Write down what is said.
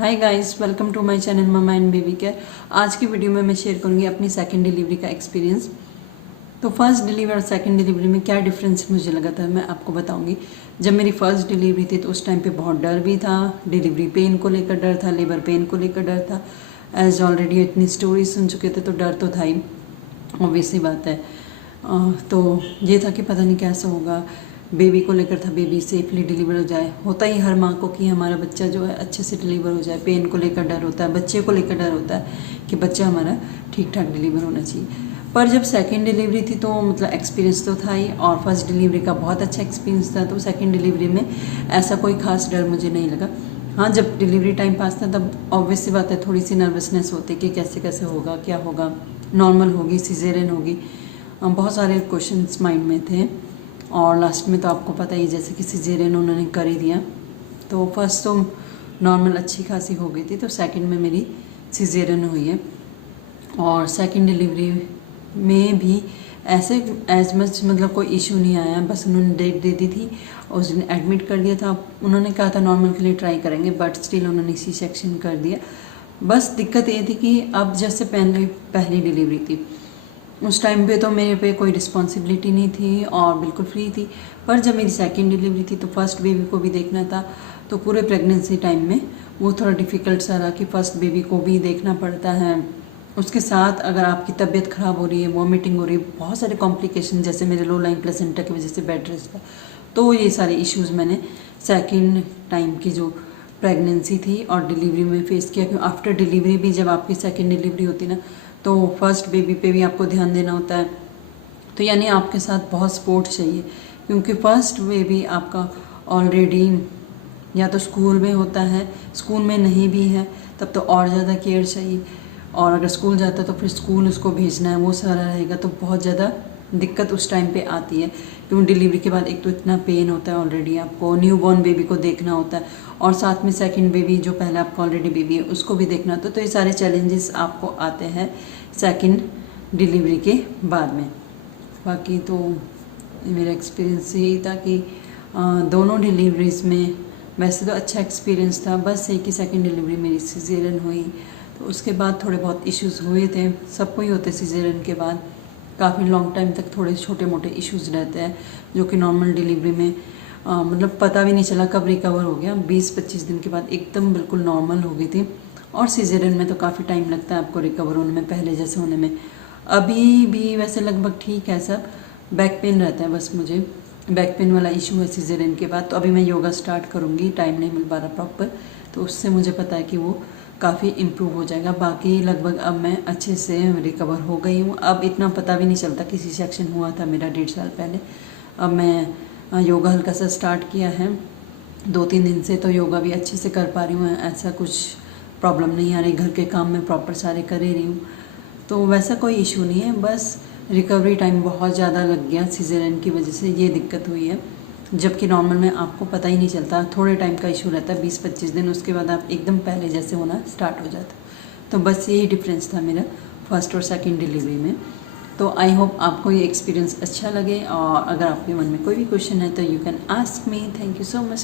Hi guys, welcome to my channel mama and baby care. आज की video में मैं शेयर करूंगी अपनी सेकंड डिलीवरी का एक्सपीरियंस। तो फर्स्ट डिलीवरी और सेकंड डिलीवरी में क्या डिफरेंस मुझे लगा था मैं आपको बताऊंगी। जब मेरी फर्स्ट डिलीवरी थी तो उस टाइम पे बहुत डर भी था, डिलीवरी पेन को लेकर डर था, लेबर पेन को लेकर डर था। एज ऑलरेडी इतनी स्टोरी सुन चुके थे तो डर तो था ही, ऑब्वियसली बात है। तो ये था कि पता नहीं कैसा होगा, बेबी को लेकर था, बेबी सेफली डिलीवर हो जाए। होता ही हर माँ को कि हमारा बच्चा जो है अच्छे से डिलीवर हो जाए। पेन को लेकर डर होता है, बच्चे को लेकर डर होता है कि बच्चा हमारा ठीक ठाक डिलीवर होना चाहिए। पर जब सेकंड डिलीवरी थी तो मतलब एक्सपीरियंस तो था ही, और फर्स्ट डिलीवरी का बहुत अच्छा एक्सपीरियंस था। तो सेकंड डिलीवरी में ऐसा कोई खास डर मुझे नहीं लगा। हाँ, जब डिलीवरी टाइम पास था तब ऑब्वियस सी बात है थोड़ी सी नर्वसनेस होती कि कैसे कैसे होगा, क्या होगा, नॉर्मल होगी, सिजेरियन होगी, बहुत सारे क्वेश्चंस माइंड में थे। और लास्ट में तो आपको पता ही, जैसे कि सिजेरियन उन्होंने कर ही दिया। तो फर्स्ट तो नॉर्मल अच्छी खासी हो गई थी, तो सेकंड में मेरी सिजेरियन हुई है। और सेकंड डिलीवरी में भी ऐसे एज मच मतलब कोई इशू नहीं आया। बस उन्होंने डेट दे दी थी और उस दिन एडमिट कर दिया था। उन्होंने कहा था नॉर्मल के लिए ट्राई करेंगे, बट स्टिल उन्होंने सी सेक्शन कर दिया। बस दिक्कत ये थी कि अब जैसे पहली डिलीवरी थी उस टाइम पे तो मेरे पे कोई रिस्पॉन्सिबिलिटी नहीं थी और बिल्कुल फ्री थी। पर जब मेरी सेकंड डिलीवरी थी तो फर्स्ट बेबी को भी देखना था। तो पूरे प्रेगनेंसी टाइम में वो थोड़ा डिफ़िकल्ट सा रहा कि फ़र्स्ट बेबी को भी देखना पड़ता है। उसके साथ अगर आपकी तबीयत ख़राब हो रही है, वॉमिटिंग हो रही है, बहुत सारे कॉम्प्लिकेशन, जैसे मेरे लो लाइन प्लेसेंटा की वजह से बेड रेस्ट था। तो ये सारे इश्यूज़ मैंने सेकेंड टाइम की जो प्रेगनेंसी थी और डिलीवरी में फ़ेस किया। क्योंकि आफ्टर डिलीवरी भी जब आपकी सेकेंड डिलीवरी होती ना, तो फर्स्ट बेबी पे भी आपको ध्यान देना होता है। तो यानी आपके साथ बहुत सपोर्ट चाहिए, क्योंकि फर्स्ट बेबी आपका ऑलरेडी या तो स्कूल में होता है, स्कूल में नहीं भी है तब तो और ज़्यादा केयर चाहिए। और अगर स्कूल जाता है तो फिर स्कूल उसको भेजना है, वो सारा रहेगा, तो बहुत ज़्यादा दिक्कत उस टाइम पे आती है। क्योंकि डिलीवरी के बाद एक तो इतना पेन होता है, ऑलरेडी आपको न्यू बॉर्न बेबी को देखना होता है, और साथ में सेकंड बेबी जो पहले आपका ऑलरेडी बेबी है उसको भी देखना होता है। तो ये सारे चैलेंजेस आपको आते हैं सेकंड डिलीवरी के बाद में। बाकी तो मेरा एक्सपीरियंस यही था कि दोनों डिलीवरीज़ में वैसे तो अच्छा एक्सपीरियंस था। बस एक ही सेकंड डिलीवरी मेरी सिजेरियन हुई, तो उसके बाद थोड़े बहुत इश्यूज़ हुए थे, सबको ही होते सिजेरियन के बाद। काफ़ी लॉन्ग टाइम तक थोड़े छोटे मोटे इश्यूज़ रहते हैं जो कि नॉर्मल डिलीवरी में मतलब पता भी नहीं चला कब रिकवर हो गया। 20-25 दिन के बाद एकदम बिल्कुल नॉर्मल हो गई थी। और सिजेरियन में तो काफ़ी टाइम लगता है आपको रिकवर होने में, पहले जैसे होने में। अभी भी वैसे लगभग ठीक है सब। बैक पेन रहता है, बस मुझे बैक पेन वाला इशू है सिजेरियन के बाद। तो अभी मैं योगा स्टार्ट करूँगी, टाइम नहीं मिल पा रहा प्रॉपर, तो उससे मुझे पता है कि वो काफ़ी इम्प्रूव हो जाएगा। बाकी लगभग अब मैं अच्छे से रिकवर हो गई हूँ। अब इतना पता भी नहीं चलता कि सी सेक्शन हुआ था मेरा 1.5 साल पहले। अब मैं योगा हल्का सा स्टार्ट किया है 2-3 दिन से, तो योगा भी अच्छे से कर पा रही हूँ, ऐसा कुछ प्रॉब्लम नहीं आ रही। घर के काम में प्रॉपर सारे कर ही रही हूँ, तो वैसा कोई इशू नहीं है। बस रिकवरी टाइम बहुत ज़्यादा लग गया सिजेरियन की वजह से, ये दिक्कत हुई है। जबकि नॉर्मल में आपको पता ही नहीं चलता, थोड़े टाइम का इशू रहता है, 20-25 दिन, उसके बाद आप एकदम पहले जैसे होना स्टार्ट हो जाता। तो बस यही डिफरेंस था मेरा फर्स्ट और सेकंड डिलीवरी में। तो आई होप आपको ये एक्सपीरियंस अच्छा लगे, और अगर आपके मन में कोई भी क्वेश्चन है तो you can ask me. Thank you so much.